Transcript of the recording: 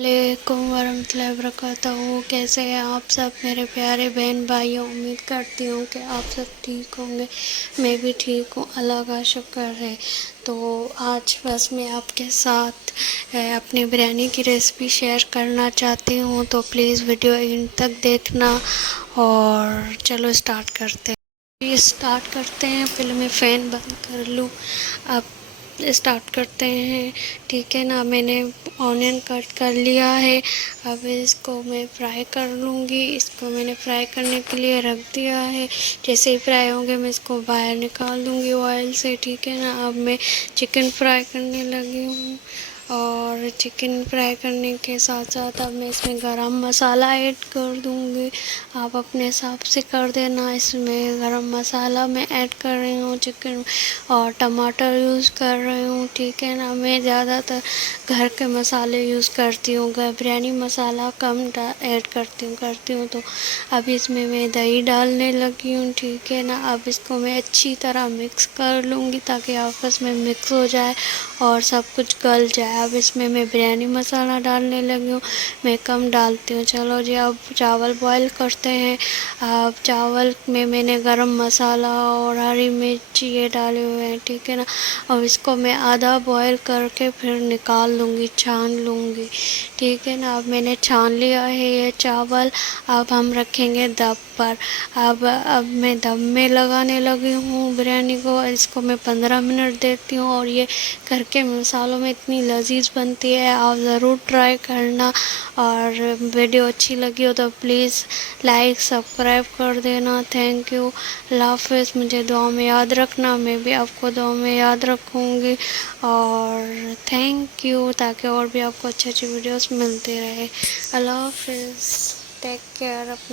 वालेकुम वरहमतुल्लाहि वबरकातुहू। कैसे हैं आप सब मेरे प्यारे बहन भाइयों। उम्मीद करती हूँ कि आप सब ठीक होंगे। मैं भी ठीक हूँ, अल्लाह का शुक्र है। तो आज बस मैं आपके साथ अपनी बिरयानी की रेसिपी शेयर करना चाहती हूँ, तो प्लीज़ वीडियो एंड तक देखना। और चलो स्टार्ट करते हैं। पहले मैं फ़ैन बंद कर लूँ। अब स्टार्ट करते हैं, ठीक है ना। मैंने ऑनियन कट कर लिया है। अब इसको मैं फ्राई कर लूँगी। इसको मैंने फ्राई करने के लिए रख दिया है। जैसे ही फ्राई होंगे मैं इसको बाहर निकाल दूँगी ऑयल से, ठीक है ना। अब मैं चिकन फ्राई करने लगी हूँ, और चिकन फ्राई करने के साथ साथ अब मैं इसमें गरम मसाला ऐड कर दूँगी। आप अपने हिसाब से कर देना। इसमें गरम मसाला मैं ऐड कर रही हूँ चिकन, और टमाटर यूज़ कर रही हूँ, ठीक है ना। मैं ज़्यादातर घर के मसाले यूज़ करती हूँ, बिरयानी मसाला कम ऐड करती हूँ। तो अब इसमें मैं दही डालने लगी हूँ, ठीक है ना। अब इसको मैं अच्छी तरह मिक्स कर लूँगी ताकि आपस में मिक्स हो जाए और सब कुछ गल जाए। अब इसमें मैं बिरयानी मसाला डालने लगी हूँ, मैं कम डालती हूँ। चलो जी, अब चावल बॉईल करते हैं। अब चावल में मैंने गरम मसाला और हरी मिर्च ये डाले हुए हैं, ठीक है ना। अब इसको मैं आधा बॉईल करके फिर निकाल लूँगी, छान लूँगी, ठीक है ना। अब मैंने छान लिया है ये चावल। अब हम रखेंगे दम पर। अब मैं दम में लगाने लगी हूँ बिरयानी को। इसको मैं 15 मिनट देती हूँ, और ये घर के मसालों में इतनी लजीज बनती है। आप ज़रूर ट्राई करना। और वीडियो अच्छी लगी हो तो प्लीज़ लाइक सब्सक्राइब कर देना। थैंक यू, अल्लाह हाफ़िज़। मुझे दुआ में याद रखना, मैं भी आपको दुआ में याद रखूँगी। और थैंक यू, ताकि और भी आपको अच्छी अच्छी वीडियोस मिलती रहे। अल्लाह हाफ़िज़, टेक केयर अपना।